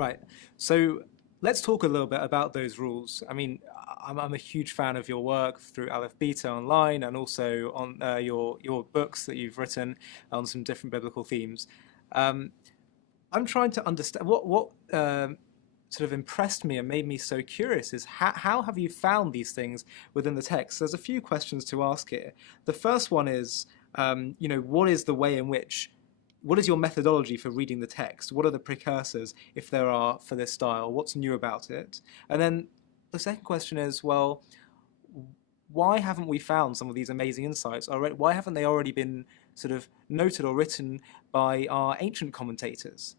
Right. So let's talk a little bit about those rules. I mean, I'm a huge fan of your work through Aleph Beta online and also on your books that you've written on some different biblical themes. Um, I'm trying to understand what sort of impressed me and made me so curious is how have you found these things within the text? There's a few questions to ask here. The first one is, what is the way in which, what is your methodology for reading the text? What are the precursors, if there are, for this style? What's new about it? And then the second question is, well, why haven't we found some of these amazing insights already? Why haven't they already been sort of noted or written by our ancient commentators?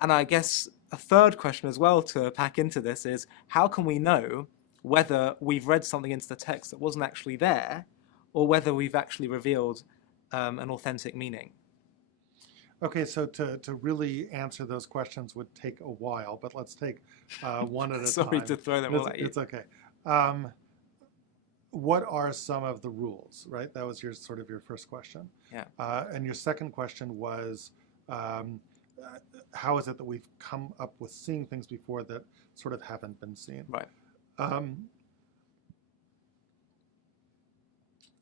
And I guess a third question as well to pack into this is, how can we know whether we've read something into the text that wasn't actually there, or whether we've actually revealed an authentic meaning? Okay, so to really answer those questions would take a while, but let's take one at a Sorry time. to throw them all at you. It's okay. What are some of the rules, right? That was your sort of your first question. Yeah. And your second question was, how is it that we've come up with seeing things before that sort of haven't been seen? Right.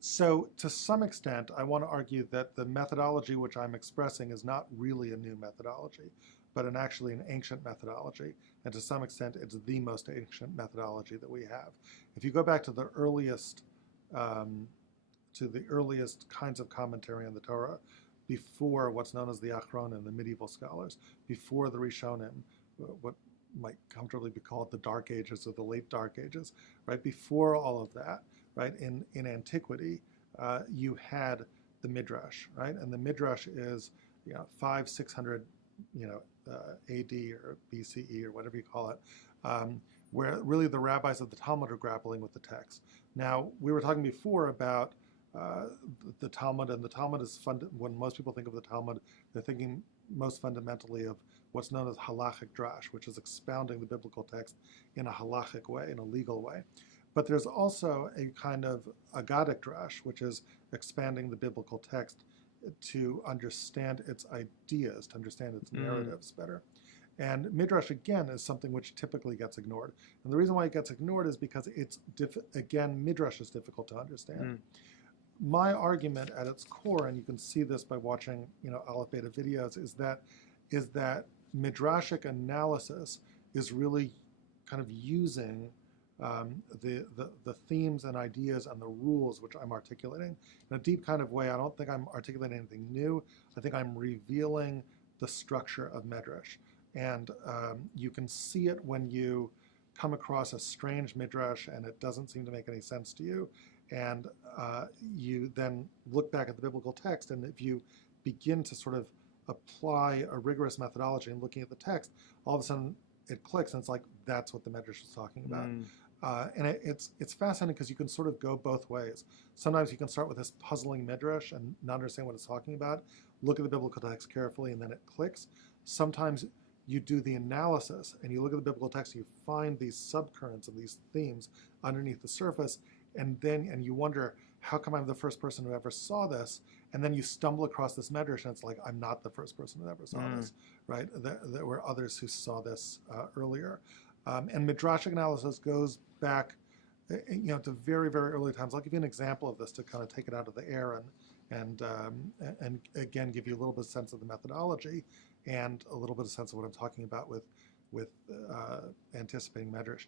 So to some extent, I want to argue that the methodology which I'm expressing is not really a new methodology, but actually an ancient methodology. And to some extent, it's the most ancient methodology that we have. If you go back to the earliest kinds of commentary on the Torah, before what's known as the Achronim, the medieval scholars, before the Rishonim, what might comfortably be called the Dark Ages or the late Dark Ages, right? Before all of that, right, in antiquity, you had the Midrash, right? And the Midrash is, 500-600, AD or BCE or whatever you call it, where really the rabbis of the Talmud are grappling with the text. Now, we were talking before about the Talmud, and the Talmud is when most people think of the Talmud, they're thinking most fundamentally of what's known as halachic drash, which is expounding the biblical text in a halachic way, in a legal way. But there's also a kind of agadic drash, which is expanding the biblical text to understand its ideas, to understand its narratives better. And midrash, again, is something which typically gets ignored. And the reason why it gets ignored is because again, midrash is difficult to understand. My argument at its core, and you can see this by watching, Aleph Beta videos, is that midrashic analysis is really kind of using the themes and ideas and the rules which I'm articulating in a deep kind of way. I don't think I'm articulating anything new. I think I'm revealing the structure of midrash. And you can see it when you come across a strange midrash and it doesn't seem to make any sense to you. And you then look back at the biblical text, and if you begin to sort of apply a rigorous methodology in looking at the text, all of a sudden it clicks, and it's like, that's what the midrash is talking about. And it's fascinating because you can sort of go both ways. Sometimes you can start with this puzzling midrash and not understand what it's talking about, look at the biblical text carefully, and then it clicks. Sometimes you do the analysis and you look at the biblical text, and you find these subcurrents and these themes underneath the surface, and you wonder, how come I'm the first person who ever saw this? And then you stumble across this medrash, and it's like, I'm not the first person who ever saw this, right? There were others who saw this earlier. And midrashic analysis goes back, to very, very early times. I'll give you an example of this to kind of take it out of the air and again give you a little bit of sense of the methodology and a little bit of sense of what I'm talking about with anticipating medrash.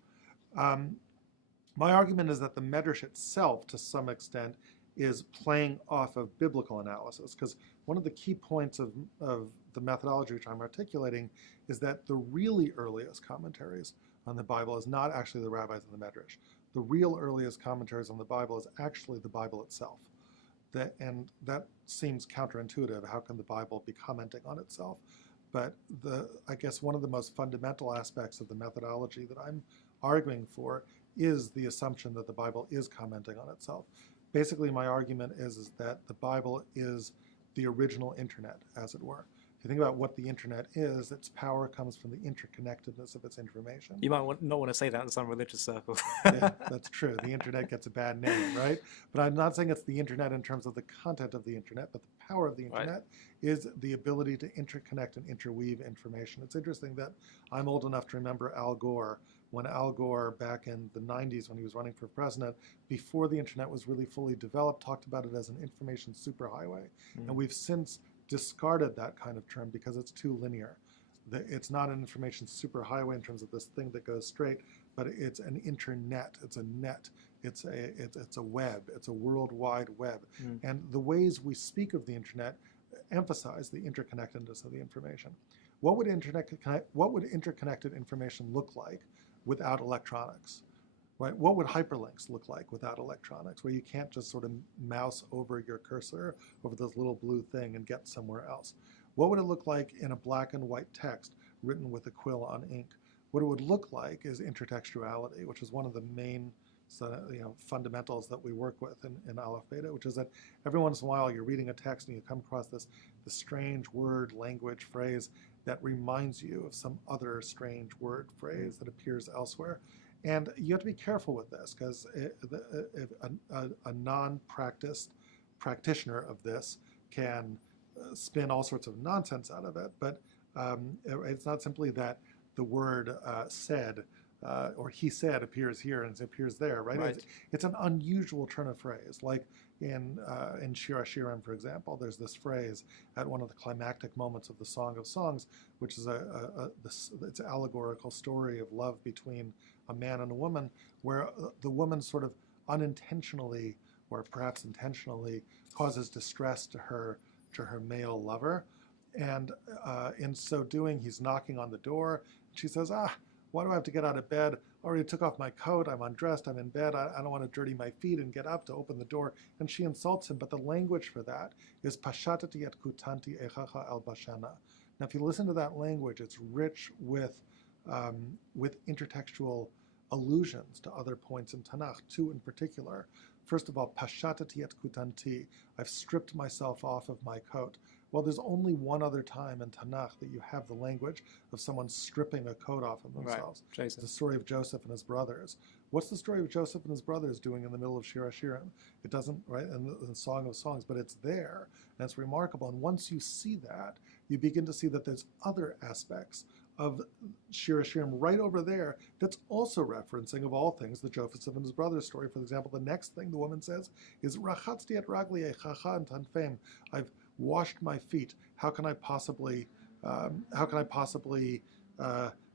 My argument is that the medrash itself, to some extent, is playing off of biblical analysis, because one of the key points of the methodology which I'm articulating is that the really earliest commentaries on the Bible is not actually the rabbis in the medrash. The real earliest commentaries on the Bible is actually the Bible itself. And that seems counterintuitive. How can the Bible be commenting on itself? But I guess one of the most fundamental aspects of the methodology that I'm arguing for is the assumption that the Bible is commenting on itself. Basically, my argument is that the Bible is the original internet, as it were. If you think about what the internet is, its power comes from the interconnectedness of its information. You might not want to say that in some religious circles. Yeah, that's true. The internet gets a bad name, right? But I'm not saying it's the internet in terms of the content of the internet, but the power of the Right. internet is the ability to interconnect and interweave information. It's interesting that I'm old enough to remember Al Gore, when Al Gore, back in the 90s when he was running for president, before the internet was really fully developed, talked about it as an information superhighway. And we've since discarded that kind of term because it's too linear. It's not an information superhighway in terms of this thing that goes straight, but it's an internet, it's a net, it's a web, it's a worldwide web. And the ways we speak of the internet emphasize the interconnectedness of the information. What would interconnected information look like without electronics? Right? What would hyperlinks look like without electronics, where you can't just sort of mouse over your cursor over this little blue thing and get somewhere else? What would it look like in a black and white text written with a quill on ink? What it would look like is intertextuality, which is one of the main fundamentals that we work with in Aleph Beta, which is that every once in a while you're reading a text and you come across this strange word, language, phrase that reminds you of some other strange word, phrase that appears elsewhere. And you have to be careful with this, because a non-practiced practitioner of this can spin all sorts of nonsense out of it. But it's not simply that the word said or he said appears here and it appears there, right? It's an unusual turn of phrase. Like in Shir HaShirim, for example, there's this phrase at one of the climactic moments of the Song of Songs, which is it's an allegorical story of love between a man and a woman, where the woman sort of unintentionally, or perhaps intentionally, causes distress to her male lover. And in so doing, he's knocking on the door. She says, why do I have to get out of bed? I already took off my coat, I'm undressed, I'm in bed, I don't want to dirty my feet and get up to open the door. And she insults him, but the language for that is pashatati et kutanti echacha al bashana. Now, if you listen to that language, it's rich with intertextual allusions to other points in Tanakh, two in particular. First of all, pashatati et kutanti, I've stripped myself off of my coat. Well, there's only one other time in Tanakh that you have the language of someone stripping a coat off of themselves. Right. It's the story of Joseph and his brothers. What's the story of Joseph and his brothers doing in the middle of Shir HaShirim? It doesn't, right, in the Song of Songs, but it's there, and it's remarkable. And once you see that, you begin to see that there's other aspects of Shir HaShirim right over there that's also referencing, of all things, the Joseph and his brothers story. For example, the next thing the woman says is, Rachatzti et ragli echacha and tanfem. I've washed my feet. How can I possibly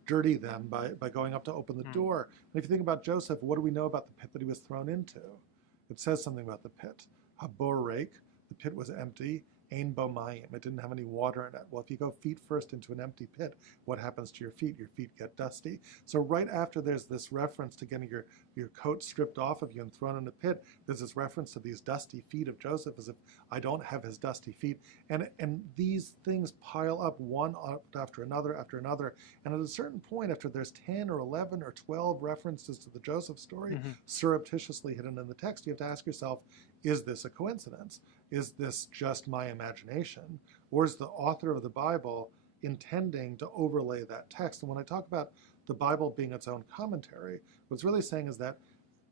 dirty them by going up to open the door? And if you think about Joseph, what do we know about the pit that he was thrown into? It says something about the pit. Habor reik, the pit was empty. Ein bo mayim, it didn't have any water in it. Well, if you go feet first into an empty pit, what happens to your feet? Your feet get dusty. So right after there's this reference to getting your coat stripped off of you and thrown in a pit, there's this reference to these dusty feet of Joseph, as if I don't have his dusty feet. And these things pile up one after another. And at a certain point, after there's 10 or 11 or 12 references to the Joseph story surreptitiously hidden in the text, you have to ask yourself, is this a coincidence? Is this just my imagination? Or is the author of the Bible intending to overlay that text? And when I talk about the Bible being its own commentary, what it's really saying is that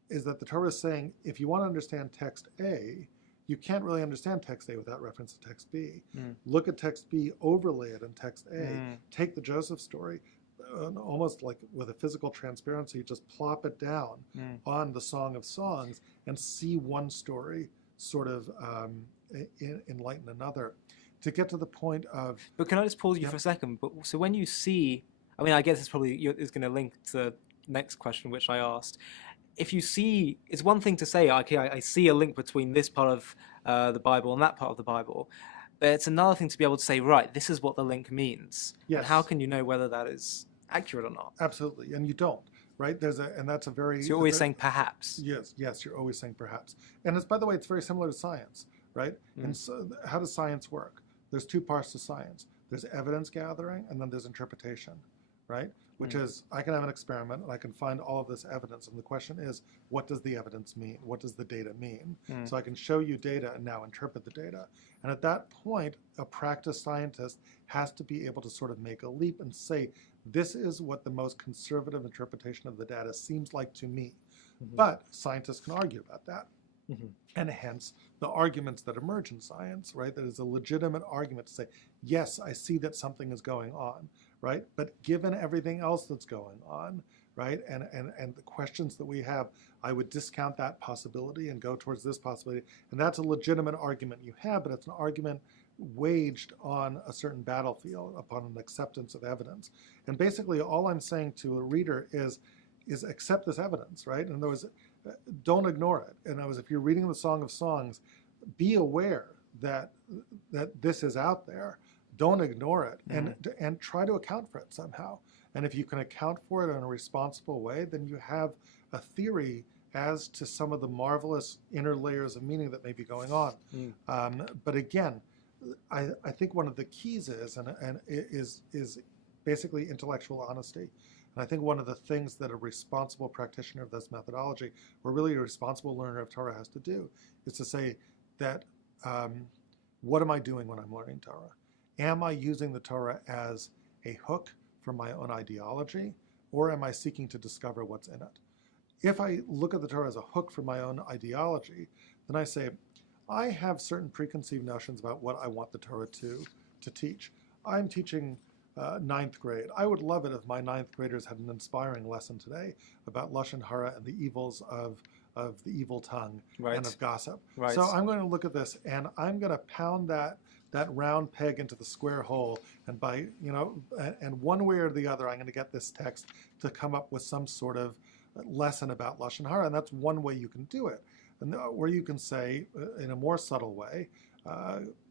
the Torah is saying, if you want to understand text A, you can't really understand text A without reference to text B. Look at text B, overlay it in text A, take the Joseph story, almost like with a physical transparency, just plop it down on the Song of Songs and see one story sort of enlighten another. To get to the point of... But can I just pause you for a second? But so when you see, I mean, I guess it's probably is going to link to the next question which I asked. If you see, it's one thing to say, okay, I see a link between this part of the Bible and that part of the Bible. But it's another thing to be able to say, right, this is what the link means. Yes. And how can you know whether that is accurate or not? Absolutely, and you don't, right? And that's a very... So you're always saying perhaps. Yes, you're always saying perhaps. And it's, by the way, it's very similar to science, right? And so how does science work? There's two parts to science. There's evidence gathering, and then there's interpretation, right? Which is, I can have an experiment, and I can find all of this evidence, and the question is, what does the evidence mean? What does the data mean? So I can show you data and now interpret the data. And at that point, a practiced scientist has to be able to sort of make a leap and say, this is what the most conservative interpretation of the data seems like to me. But scientists can argue about that. And hence, the arguments that emerge in science, right? That is a legitimate argument to say, yes, I see that something is going on, right? But given everything else that's going on, right, and the questions that we have, I would discount that possibility and go towards this possibility. And that's a legitimate argument you have, but it's an argument waged on a certain battlefield, upon an acceptance of evidence. And basically all I'm saying to a reader is accept this evidence, right? In other words, don't ignore it. In other words, if you're reading the Song of Songs, be aware that this is out there. Don't ignore it, and try to account for it somehow. And if you can account for it in a responsible way, then you have a theory as to some of the marvelous inner layers of meaning that may be going on. But again, I think one of the keys is basically intellectual honesty. And I think one of the things that a responsible practitioner of this methodology, or really a responsible learner of Torah, has to do is to say that, what am I doing when I'm learning Torah? Am I using the Torah as a hook for my own ideology, or am I seeking to discover what's in it? If I look at the Torah as a hook for my own ideology, then I say, I have certain preconceived notions about what I want the Torah to teach. I'm teaching ninth grade. I would love it if my ninth graders had an inspiring lesson today about Lashon Hara and the evils of the evil tongue and of gossip. So I'm going to look at this and I'm going to pound that round peg into the square hole, and and one way or the other, I'm going to get this text to come up with some sort of lesson about Lashon Hara, and that's one way you can do it. And where you can say, in a more subtle way,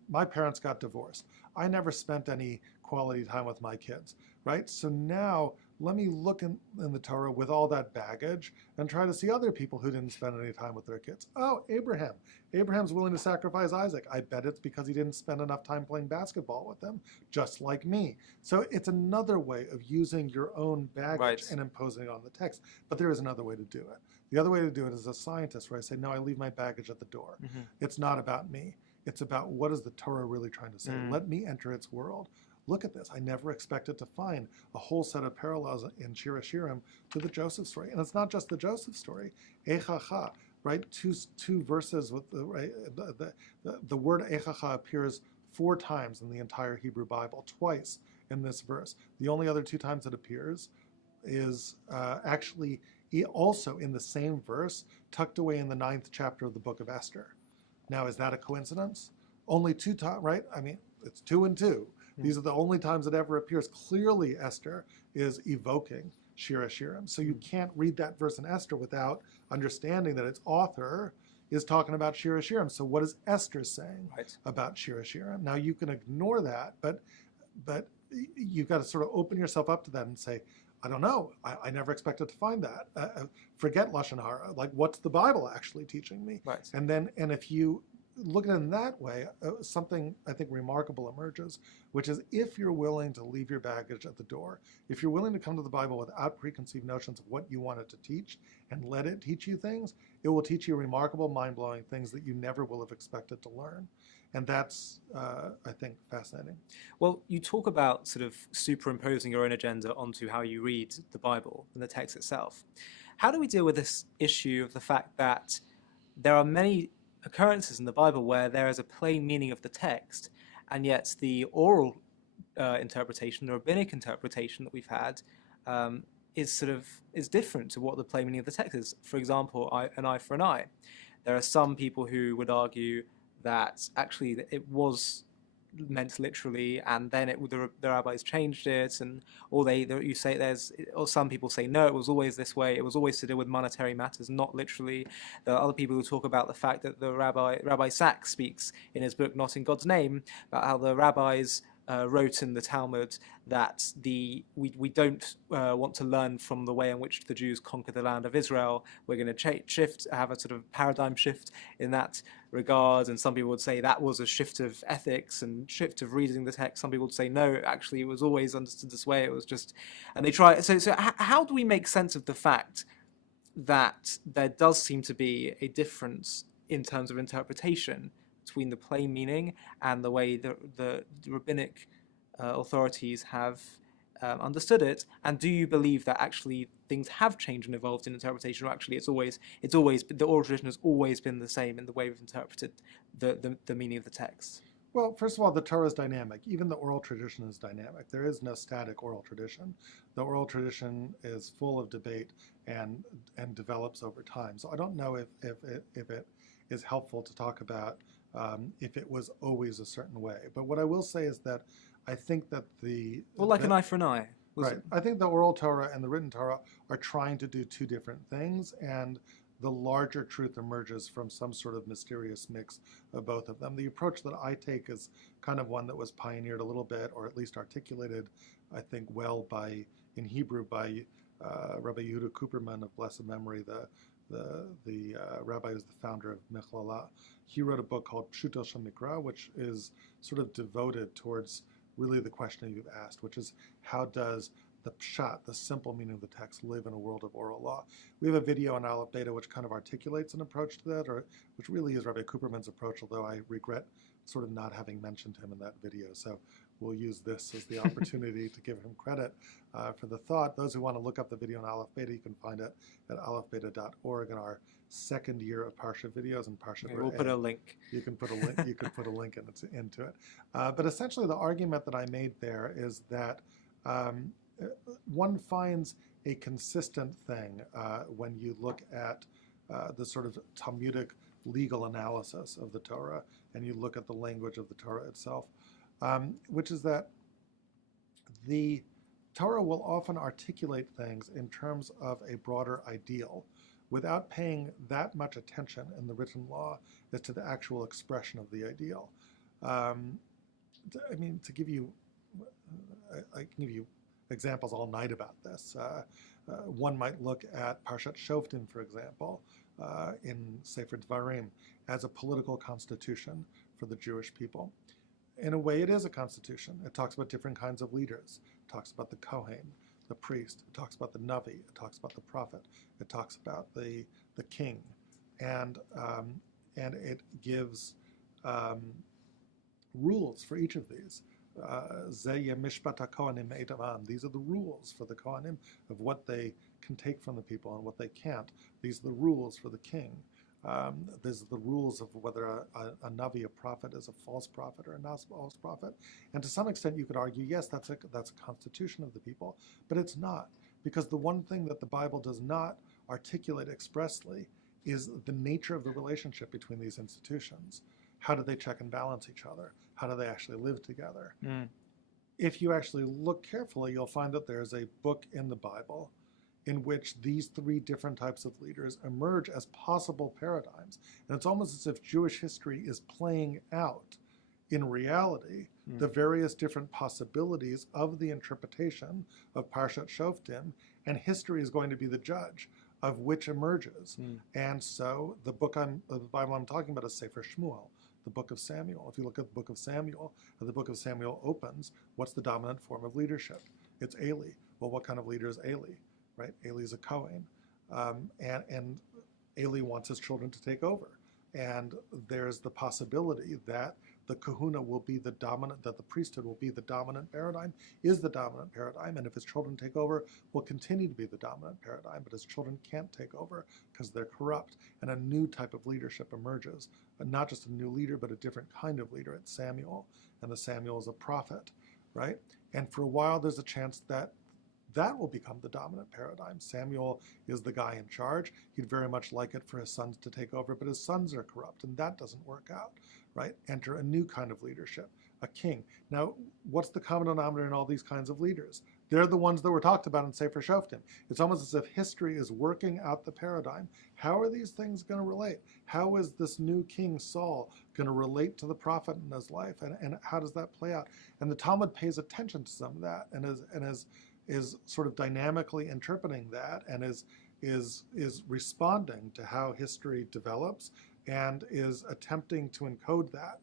my parents got divorced. I never spent any quality time with my kids, right? So now let me look in the Torah with all that baggage and try to see other people who didn't spend any time with their kids. Oh, Abraham. Abraham's willing to sacrifice Isaac. I bet it's because he didn't spend enough time playing basketball with them, just like me. So it's another way of using your own baggage and imposing it on the text. But there is another way to do it. The other way to do it is a scientist, where I say, no, I leave my baggage at the door. It's not about me. It's about, what is the Torah really trying to say? Let me enter its world. Look at this. I never expected to find a whole set of parallels in Shir HaShirim to the Joseph story. And it's not just the Joseph story. Echacha, right? Two verses with the word Echacha appears 4 times in the entire Hebrew Bible, twice in this verse. The only other 2 times it appears is actually also in the same verse, tucked away in the 9th chapter of the book of Esther. Now, is that a coincidence? Only 2 times, right? I mean, it's 2 and 2. These are the only times it ever appears. Clearly, Esther is evoking Shir HaShirim. So you can't read that verse in Esther without understanding that its author is talking about Shir HaShirim. So what is Esther saying about Shir HaShirim? Now, you can ignore that, but you've got to sort of open yourself up to that and say, I don't know. I never expected to find that. Forget Lashon Hara. Like, what's the Bible actually teaching me? And if you look at it in that way, something I think remarkable emerges, which is, if you're willing to leave your baggage at the door, if you're willing to come to the Bible without preconceived notions of what you want it to teach and let it teach you things, it will teach you remarkable, mind-blowing things that you never will have expected to learn. And that's, I think, fascinating. Well, you talk about sort of superimposing your own agenda onto how you read the Bible and the text itself. How do we deal with this issue of the fact that there are many occurrences in the Bible where there is a plain meaning of the text, and yet the oral interpretation, the rabbinic interpretation that we've had, is different to what the plain meaning of the text is? For example, an eye for an eye. There are some people who would argue that actually it was meant literally, and then the rabbis changed it, or some people say no, it was always this way. It was always to do with monetary matters, not literally. There are other people who talk about the fact that Rabbi Sachs speaks in his book Not in God's Name about how the rabbis wrote in the Talmud that we don't want to learn from the way in which the Jews conquered the land of Israel. We're going to have a sort of paradigm shift in that regard. And some people would say that was a shift of ethics and shift of reading the text. Some people would say no, actually it was always understood this way. It was just, and they try. So how do we make sense of the fact that there does seem to be a difference in terms of interpretation between the plain meaning and the way the rabbinic authorities have understood it? And do you believe that actually things have changed and evolved in interpretation, or actually it's always the oral tradition has always been the same in the way we've interpreted the meaning of the text? Well, first of all, the Torah is dynamic. Even the oral tradition is dynamic. There is no static oral tradition. The oral tradition is full of debate and develops over time. So I don't know if it is helpful to talk about if it was always a certain way. But what I will say is that I think that an eye for an eye. Right. I think the oral Torah and the written Torah are trying to do two different things, and the larger truth emerges from some sort of mysterious mix of both of them. The approach that I take is kind of one that was pioneered a little bit, or at least articulated, I think, well in Hebrew by Rabbi Yehuda Cooperman of blessed memory, the rabbi who's the founder of Michlala. He wrote a book called Pshuto Shel Mikra, which is sort of devoted towards really the question you've asked, which is how does the pshat, the simple meaning of the text, live in a world of oral law? We have a video on Aleph Beta which kind of articulates an approach to that, or which really is Rabbi Cooperman's approach, although I regret sort of not having mentioned him in that video. So we'll use this as the opportunity to give him credit for the thought. Those who want to look up the video on Aleph Beta, you can find it at alephbeta.org in our second year of Parsha videos and Parsha. We'll put a link. You can put a link. You can put a link into it. But essentially, the argument that I made there is that one finds a consistent thing when you look at the sort of Talmudic legal analysis of the Torah, and you look at the language of the Torah itself, which is that the Torah will often articulate things in terms of a broader ideal without paying that much attention in the written law as to the actual expression of the ideal. I mean, to give you, I can give you examples all night about this. One might look at Parshat Shoftim, for example, in Sefer Dvarim, as a political constitution for the Jewish people. In a way, it is a constitution. It talks about different kinds of leaders. It talks about the Kohen, the priest. It talks about the Navi. It talks about the prophet. It talks about the king, and it gives rules for each of these. These are the rules for the Kohanim of what they can take from the people and what they can't. These are the rules for the king. These are the rules of whether a Navi, a prophet, is a false prophet or a not false prophet. And to some extent, you could argue, yes, that's a constitution of the people, but it's not, because the one thing that the Bible does not articulate expressly is the nature of the relationship between these institutions. How do they check and balance each other? How do they actually live together? If you actually look carefully, you'll find that there's a book in the Bible in which these three different types of leaders emerge as possible paradigms. And it's almost as if Jewish history is playing out in reality the various different possibilities of the interpretation of Parshat Shoftim, and history is going to be the judge of which emerges. And so the Bible I'm talking about is Sefer Shmuel, the book of Samuel. If you look at the book of Samuel, the book of Samuel opens, what's the dominant form of leadership? It's Eli. Well, what kind of leader is Eli? Right? Eli's a Kohen. And Eli wants his children to take over. And there's the possibility that the kahuna will be the dominant, that the priesthood will be the dominant paradigm, is the dominant paradigm, and if his children take over, will continue to be the dominant paradigm, but his children can't take over because they're corrupt, and a new type of leadership emerges. And not just a new leader, but a different kind of leader. It's Samuel, and the Samuel is a prophet, right? And for a while, there's a chance that that will become the dominant paradigm. Samuel is the guy in charge. He'd very much like it for his sons to take over, but his sons are corrupt, and that doesn't work out, right? Enter a new kind of leadership, a king. Now, what's the common denominator in all these kinds of leaders? They're the ones that were talked about in Sefer Shoftim. It's almost as if history is working out the paradigm. How are these things going to relate? How is this new king, Saul, going to relate to the prophet in his life? And how does that play out? And the Talmud pays attention to some of that and is sort of dynamically interpreting that, and is responding to how history develops, and is attempting to encode that,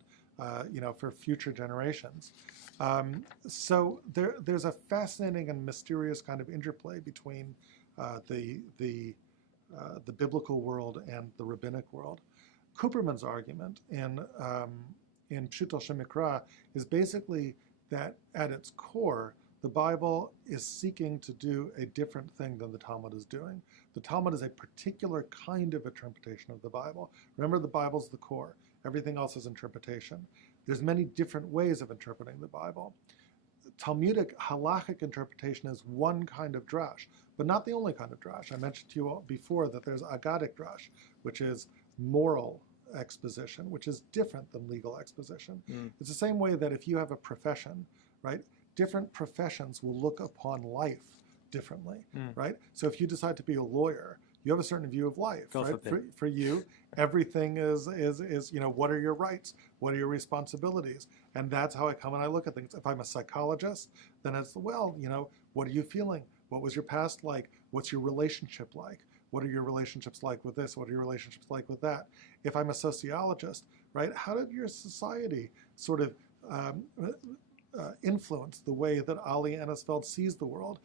for future generations. So there's a fascinating and mysterious kind of interplay between the biblical world and the rabbinic world. Cooperman's argument in Pshuto Shel Mikra is basically that at its core, the Bible is seeking to do a different thing than the Talmud is doing. The Talmud is a particular kind of interpretation of the Bible. Remember, the Bible's the core. Everything else is interpretation. There's many different ways of interpreting the Bible. Talmudic halachic interpretation is one kind of drash, but not the only kind of drash. I mentioned to you before that there's agadic drash, which is moral exposition, which is different than legal exposition. It's the same way that if you have a profession, right, different professions will look upon life differently, right? So if you decide to be a lawyer, you have a certain view of life, right? For you, everything is, what are your rights? What are your responsibilities? And that's how I come and I look at things. If I'm a psychologist, then it's, well, what are you feeling? What was your past like? What's your relationship like? What are your relationships like with this? What are your relationships like with that? If I'm a sociologist, right, how did your society sort of influence the way that Ali Ennisfeld sees the world?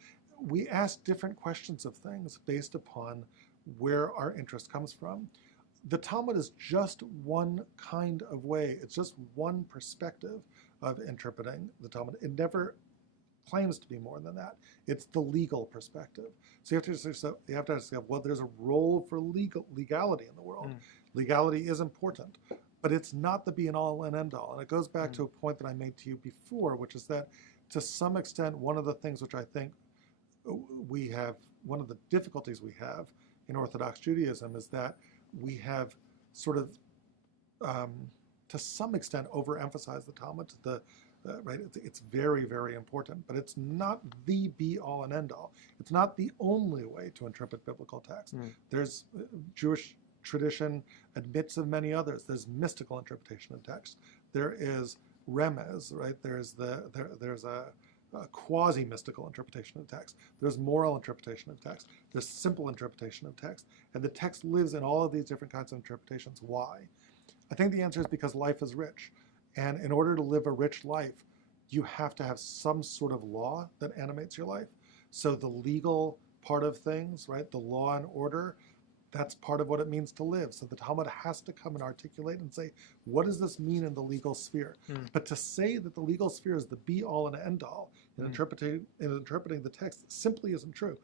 We ask different questions of things based upon where our interest comes from. The Talmud is just one kind of way. It's just one perspective of interpreting the Talmud. It never claims to be more than that. It's the legal perspective. So you have to ask, well, there's a role for legality in the world. Legality is important, but it's not the be and all and end all. And it goes back to a point that I made to you before, which is that to some extent, one of the things which I think we have, one of the difficulties we have in Orthodox Judaism is that we have sort of, to some extent, overemphasized the Talmud to the right. It's very, very important, but it's not the be-all and end-all. It's not the only way to interpret biblical text. There's Jewish tradition admits of many others. There's mystical interpretation of text. There is remez, right? There's a quasi-mystical interpretation of text. There's moral interpretation of text. There's simple interpretation of text. And the text lives in all of these different kinds of interpretations. Why? I think the answer is because life is rich. And in order to live a rich life, you have to have some sort of law that animates your life. So the legal part of things, right, the law and order, that's part of what it means to live. So the Talmud has to come and articulate and say, what does this mean in the legal sphere? But to say that the legal sphere is the be-all and end-all in interpreting the text simply isn't true.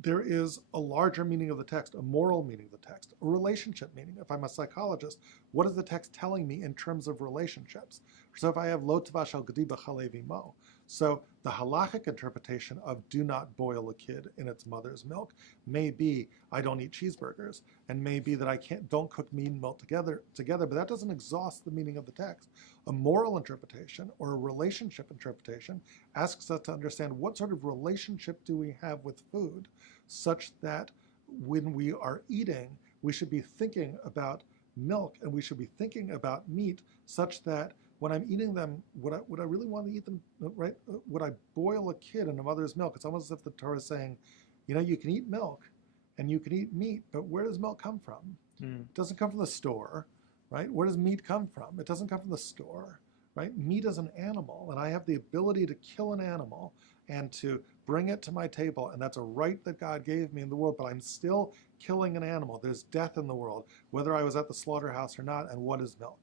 There is a larger meaning of the text, a moral meaning of the text, a relationship meaning. If I'm a psychologist, what is the text telling me in terms of relationships? So if I have lo tavash al gedi b'chalev imo, so the halachic interpretation of do not boil a kid in its mother's milk may be I don't eat cheeseburgers, and may be that I don't cook meat and milk together, but that doesn't exhaust the meaning of the text. A moral interpretation or a relationship interpretation asks us to understand what sort of relationship do we have with food, such that when we are eating, we should be thinking about milk and we should be thinking about meat, such that when I'm eating them, would I really want to eat them, right? Would I boil a kid in a mother's milk? It's almost as if the Torah is saying, you can eat milk and you can eat meat, but where does milk come from? It doesn't come from the store, right? Where does meat come from? It doesn't come from the store, right? Meat is an animal, and I have the ability to kill an animal and to bring it to my table, and that's a right that God gave me in the world, but I'm still killing an animal. There's death in the world, whether I was at the slaughterhouse or not, and what is milk?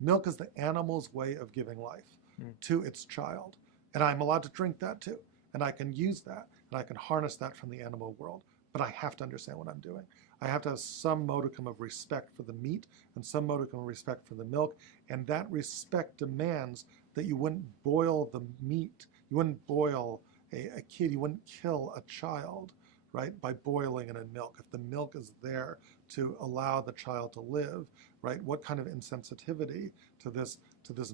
Milk is the animal's way of giving life to its child, and I'm allowed to drink that too, and I can use that, and I can harness that from the animal world, but I have to understand what I'm doing. I have to have some modicum of respect for the meat and some modicum of respect for the milk, and that respect demands that you wouldn't boil the meat, you wouldn't boil a kid, you wouldn't kill a child, right, by boiling it in milk. If the milk is there to allow the child to live, right, what kind of insensitivity to this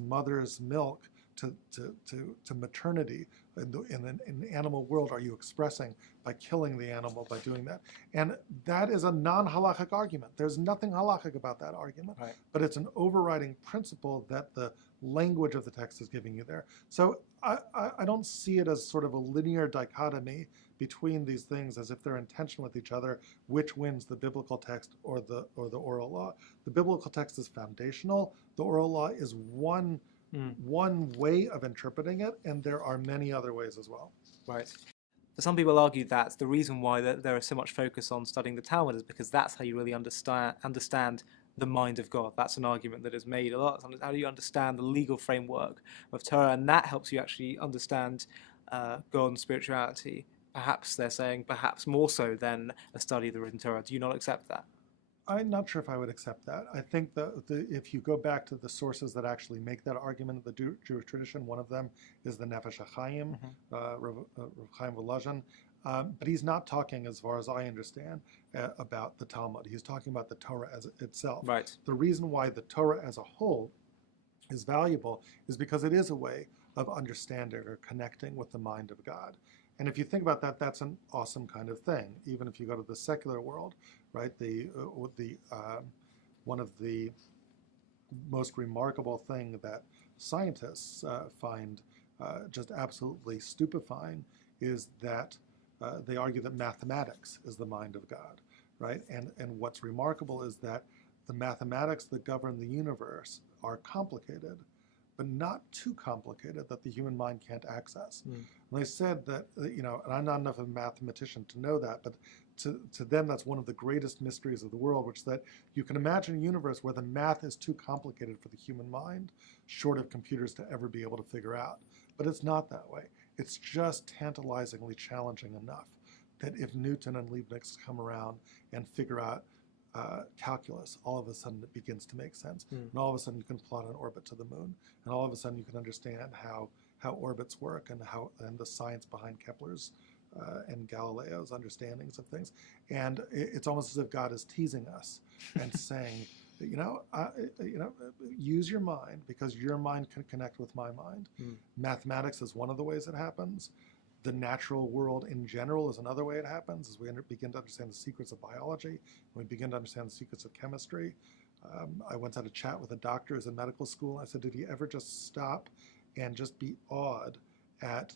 mother's milk, to maternity in the animal world are you expressing by killing the animal, by doing that? And that is a non-halachic argument. There's nothing halachic about that argument, right, but it's an overriding principle that the language of the text is giving you there. So I don't see it as sort of a linear dichotomy between these things as if they're in tension with each other, which wins, the biblical text or the oral law. The biblical text is foundational. The oral law is one way of interpreting it, and there are many other ways as well. Right. Some people argue that the reason why there is so much focus on studying the Talmud is because that's how you really understand the mind of God. That's an argument that is made a lot. How do you understand the legal framework of Torah? And that helps you actually understand God and spirituality, perhaps they're saying perhaps more so than a study of the written Torah. Do you not accept that? I'm not sure if I would accept that. I think that if you go back to the sources that actually make that argument in the Jewish tradition, one of them is the Nefesh HaChaim, Rav Chaim Volozhin. But he's not talking, as far as I understand, about the Talmud. He's talking about the Torah as itself. Right. The reason why the Torah as a whole is valuable is because it is a way of understanding or connecting with the mind of God. And if you think about that, that's an awesome kind of thing. Even if you go to the secular world, right? One of the most remarkable thing that scientists find just absolutely stupefying is that they argue that mathematics is the mind of God, right? And what's remarkable is that the mathematics that govern the universe are complicated, but not too complicated that the human mind can't access. And they said that, and I'm not enough of a mathematician to know that, but to them that's one of the greatest mysteries of the world, which is that you can imagine a universe where the math is too complicated for the human mind, short of computers to ever be able to figure out. But it's not that way. It's just tantalizingly challenging enough that if Newton and Leibniz come around and figure out calculus, all of a sudden it begins to make sense. And all of a sudden you can plot an orbit to the moon. And all of a sudden you can understand how orbits work and the science behind Kepler's and Galileo's understandings of things. And it's almost as if God is teasing us and saying, use your mind because your mind can connect with my mind. Mathematics is one of the ways it happens. The natural world in general is another way it happens as we begin to understand the secrets of biology, we begin to understand the secrets of chemistry. I once had a chat with a doctor who's in medical school. I said, did he ever just stop and just be awed at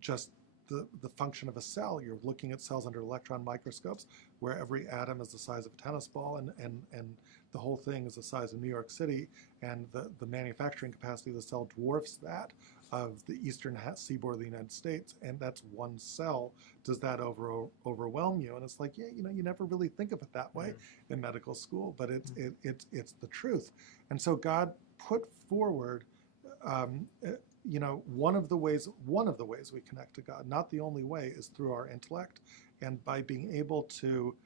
just the function of a cell? You're looking at cells under electron microscopes where every atom is the size of a tennis ball and the whole thing is the size of New York City, and the manufacturing capacity of the cell dwarfs that of the eastern seaboard of the United States, and that's one cell. Does that overwhelm you? And it's like, you never really think of it that way in medical school, but it's the truth. And so God put forward one of the ways we connect to God, not the only way, is through our intellect and by being able to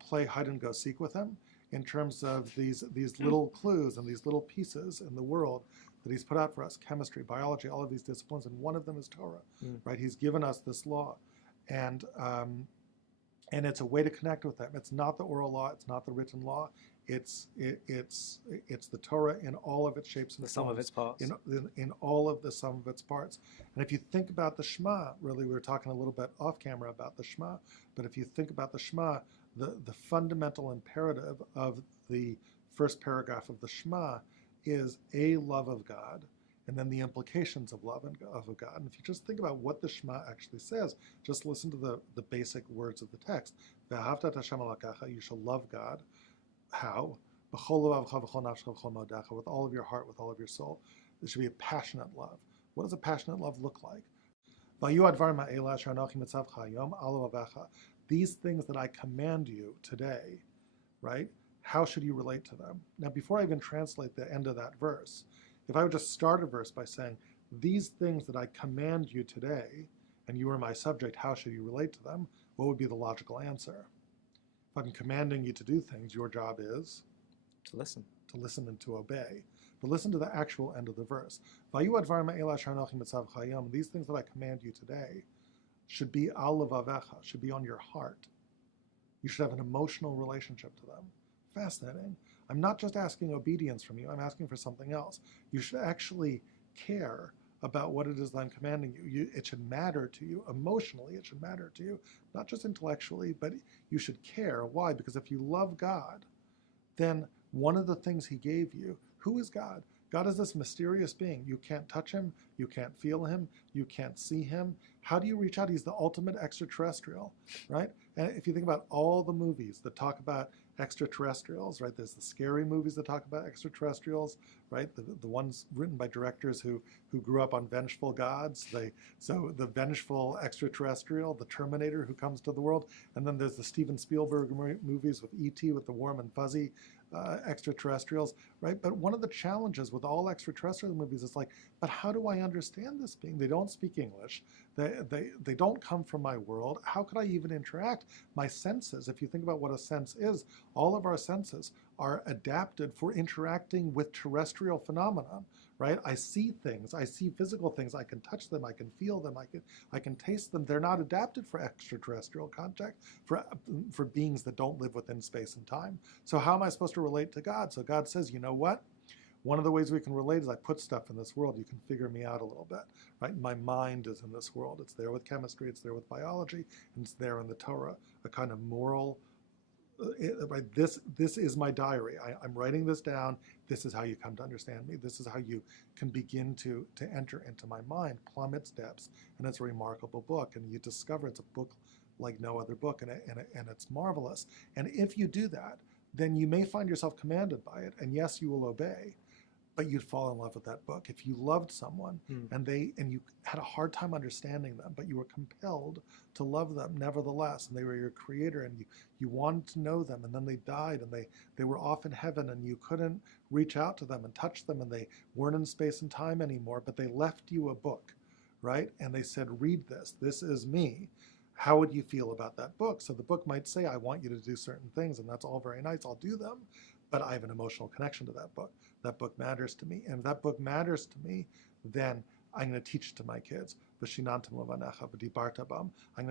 play hide and go seek with him in terms of these little clues and these little pieces in the world that he's put out for us: chemistry, biology, all of these disciplines, and one of them is Torah, right? He's given us this law, and it's a way to connect with them. It's not the oral law, it's not the written law. It's the Torah in all of its shapes and the sum of its parts. In all of the sum of its parts. And if you think about the Shema, really, we were talking a little bit off camera about the Shema, but if you think about the Shema, the fundamental imperative of the first paragraph of the Shema is a love of God, and then the implications of love of God. And if you just think about what the Shema actually says, just listen to the basic words of the text. Ve'ahavta et Hashem Elokecha, you shall love God. How? With all of your heart, with all of your soul. There should be a passionate love. What does a passionate love look like? These things that I command you today, right? How should you relate to them? Now, before I even translate the end of that verse, if I would just start a verse by saying, these things that I command you today, and you are my subject, how should you relate to them? What would be the logical answer? If I'm commanding you to do things, your job is to listen and to obey. But listen to the actual end of the verse. These things that I command you today should be al levavecha, should be on your heart. You should have an emotional relationship to them. Fascinating. I'm not just asking obedience from you, I'm asking for something else. You should actually care about what it is that I'm commanding you. It should matter to you emotionally. It should matter to you, not just intellectually, but you should care. Why? Because if you love God, then one of the things he gave you, who is God? God is this mysterious being. You can't touch him. You can't feel him. You can't see him. How do you reach out? He's the ultimate extraterrestrial, right? And if you think about all the movies that talk about extraterrestrials, right? There's the scary movies that talk about extraterrestrials, right? The ones written by directors who grew up on vengeful gods. So the vengeful extraterrestrial, the Terminator who comes to the world, and then there's the Steven Spielberg movies with E.T., with the warm and fuzzy extraterrestrials, right? But one of the challenges with all extraterrestrial movies is like, but how do I understand this being? They don't speak English. They don't come from my world. How could I even interact? My senses, if you think about what a sense is, all of our senses are adapted for interacting with terrestrial phenomena, right? I see things, I see physical things, I can touch them, I can feel them, I can taste them. They're not adapted for extraterrestrial contact, for beings that don't live within space and time. So how am I supposed to relate to God? So God says, you know what? One of the ways we can relate is I put stuff in this world. You can figure me out a little bit, right? My mind is in this world. It's there with chemistry, it's there with biology, and it's there in the Torah, a kind of moral, right? This is my diary. I'm writing this down. This is how you come to understand me. This is how you can begin to enter into my mind, plumb its depths. And it's a remarkable book. And you discover it's a book like no other book, and it's marvelous. And if you do that, then you may find yourself commanded by it. And yes, you will obey, but you'd fall in love with that book. If you loved someone and you had a hard time understanding them, but you were compelled to love them nevertheless, and they were your creator, and you wanted to know them, and then they died, and they were off in heaven, and you couldn't reach out to them and touch them, and they weren't in space and time anymore, but they left you a book, right? And they said, read this. This is me. How would you feel about that book? So the book might say, I want you to do certain things, and that's all very nice. I'll do them, but I have an emotional connection to that book. That book matters to me. And if that book matters to me, then I'm going to teach it to my kids. I'm going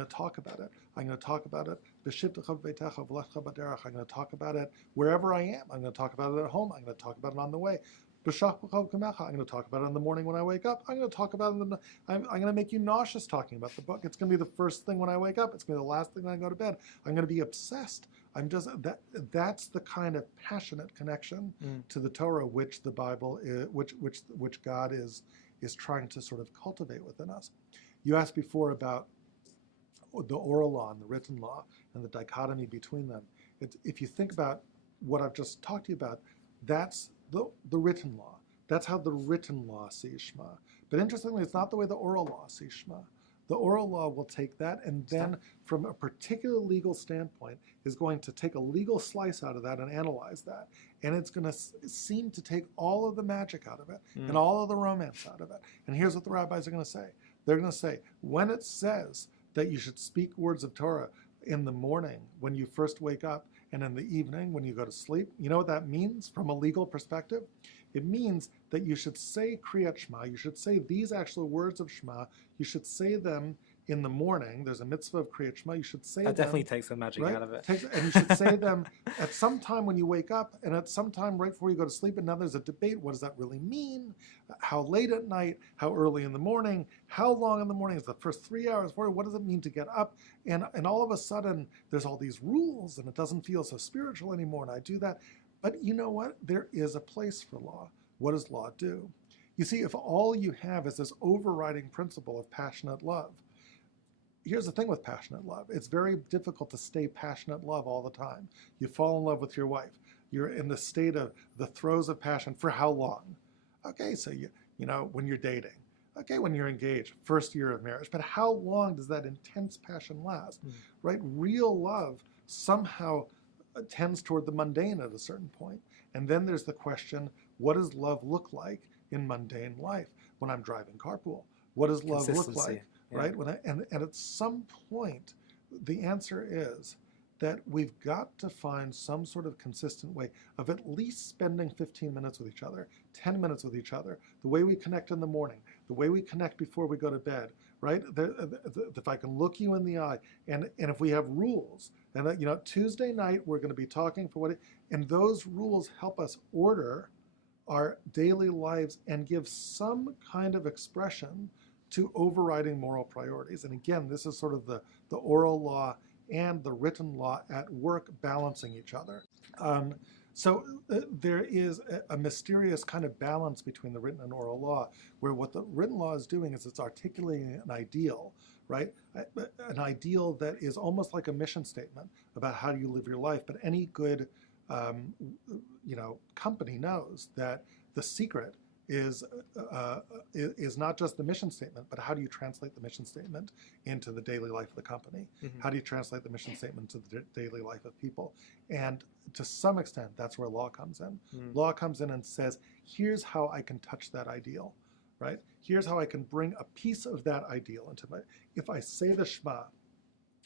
to talk about it. I'm going to talk about it. I'm going to talk about it wherever I am. I'm going to talk about it at home. I'm going to talk about it on the way. I'm going to talk about it in the morning when I wake up. I'm going to talk about it. I'm going to make you nauseous talking about the book. It's going to be the first thing when I wake up. It's going to be the last thing when I go to bed. I'm going to be obsessed. That's the kind of passionate connection to the Torah which the Bible is, which God is trying to sort of cultivate within us. You asked before about the oral law and the written law and the dichotomy between them. If you think about what I've just talked to you about, that's the written law. That's how the written law sees Shema. But interestingly, it's not the way the oral law sees Shema. The oral law will take that and then, from a particular legal standpoint, is going to take a legal slice out of that and analyze that. And it's going to seem to take all of the magic out of it and all of the romance out of it. And here's what the rabbis are going to say. They're going to say, when it says that you should speak words of Torah in the morning when you first wake up and in the evening when you go to sleep, you know what that means from a legal perspective? It means that you should say Kriyat Shema, you should say these actual words of Shema, you should say them in the morning. There's a mitzvah of Kriyat Shema, you should say that them. Definitely takes the magic out of it. And you should say them at some time when you wake up and at some time right before you go to sleep. And now there's a debate, what does that really mean? How late at night? How early in the morning? How long in the morning? Is the first 3 hours? What does it mean to get up? And all of a sudden, there's all these rules and it doesn't feel so spiritual anymore, and I do that. But you know what? There is a place for law. What does law do? You see, if all you have is this overriding principle of passionate love, here's the thing with passionate love. It's very difficult to stay passionate love all the time. You fall in love with your wife. You're in the state of the throes of passion for how long? Okay, so you know, when you're dating. Okay, when you're engaged, first year of marriage. But how long does that intense passion last? Right? Real love somehow tends toward the mundane at a certain point. And then there's the question, what does love look like in mundane life? When I'm driving carpool, what does love look like? Yeah. Right? And at some point, the answer is that we've got to find some sort of consistent way of at least spending 15 minutes with each other, 10 minutes with each other, the way we connect in the morning, the way we connect before we go to bed, right? If I can look you in the eye, and if we have rules, and you know, Tuesday night we're going to be talking for and those rules help us order our daily lives and give some kind of expression to overriding moral priorities. And again, this is sort of the oral law and the written law at work balancing each other. So there is a mysterious kind of balance between the written and oral law, where what the written law is doing is it's articulating an ideal, right? An ideal that is almost like a mission statement about how you live your life. But any good company knows that the secret is not just the mission statement, but how do you translate the mission statement into the daily life of the company? Mm-hmm. How do you translate the mission statement to the daily life of people? And to some extent, that's where law comes in. Law comes in and says, here's how I can touch that ideal, right? Here's how I can bring a piece of that ideal into my, if I say the Shema,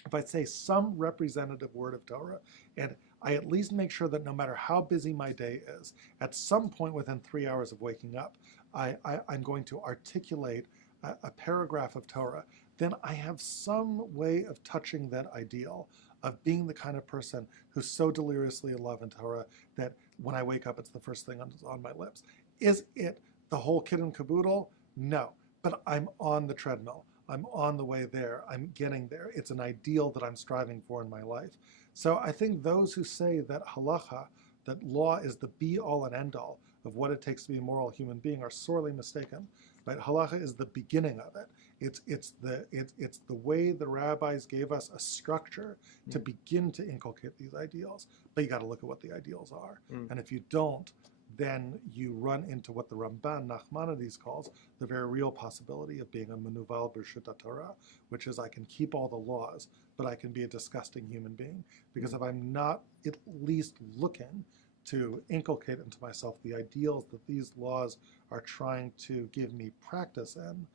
if I say some representative word of Torah, and I at least make sure that no matter how busy my day is, at some point within 3 hours of waking up, I'm going to articulate a paragraph of Torah, then I have some way of touching that ideal of being the kind of person who's so deliriously in love in Torah that when I wake up, it's the first thing on my lips. Is it the whole kit and caboodle? No, but I'm on the treadmill. I'm on the way there. I'm getting there. It's an ideal that I'm striving for in my life. So I think those who say that halacha, that law is the be-all and end-all of what it takes to be a moral human being are sorely mistaken. Right? Halacha is the beginning of it. It's the way the rabbis gave us a structure to begin to inculcate these ideals. But you got to look at what the ideals are. And if you don't, then you run into what the Ramban Nachmanides calls the very real possibility of being a menuval b'rshut Torah, which is I can keep all the laws, but I can be a disgusting human being. Because if I'm not at least looking to inculcate into myself the ideals that these laws are trying to give me practice in,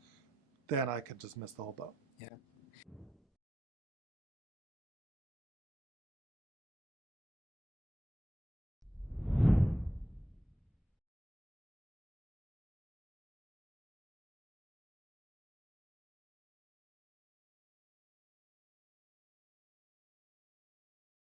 then I can just miss the whole boat. Yeah.